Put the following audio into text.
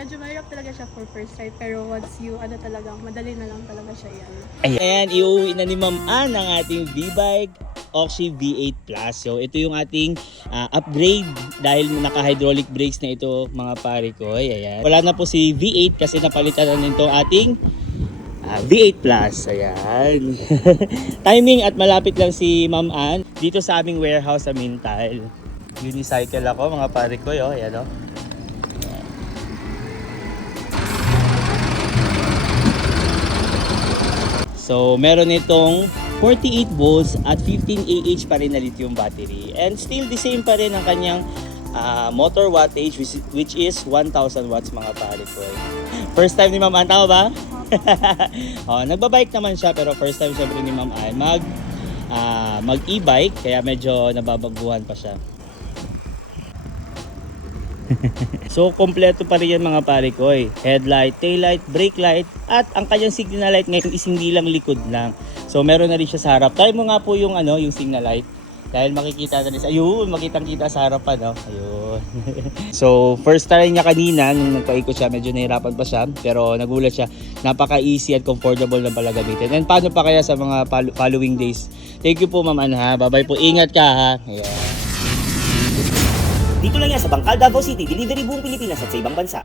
medyo mahirap talaga siya for first ride. Pero once you, talaga, madali na lang talaga siya yan. Ayan, iuwi na ni Ma'am Ann ang ating V-Bike Oxy V8 Plus. So ito yung ating upgrade dahil naka-hydraulic brakes na ito mga pare ko. Ayan. Wala na po si V8 kasi napalitan na nito ating V8 Plus. Ayan. Timing at malapit lang si Ma'am Ann dito sa aming warehouse sa Mintal. Unicycle ako mga pare ko. Ayan o. So meron itong 48 volts at 15 AH pa rin na lithium battery. And still the same pa rin ang kanyang motor wattage which is 1,000 watts mga pare ko. First time ni Ma'am Ann, tama ba? Nagbabike naman siya pero first time syempre ni Ma'am Ann mag e-bike kaya medyo nababaguhan pa siya. So kompleto pa rin yan mga pare ko. Headlight, taillight, brake light at ang kanyang signal light ngayon is hindi lang likod lang. So meron na rin siya sa harap. Try mo nga po yung yung signal light. Dahil makikita na rin ayun, makitang-kita sa harapan, ayun. So first try niya kanina nung nagpaikot siya, medyo nahirapan pa siya, pero nagulat siya. Napaka-easy at comfortable na pala gamitin. And paano pa kaya sa mga following days? Thank you po Ma'am Ann ha. Bye-bye po. Ingat ka ha. Ayan. Dito lang yan sa Bangkal, Davao City, delivery buong Pilipinas at sa ibang bansa.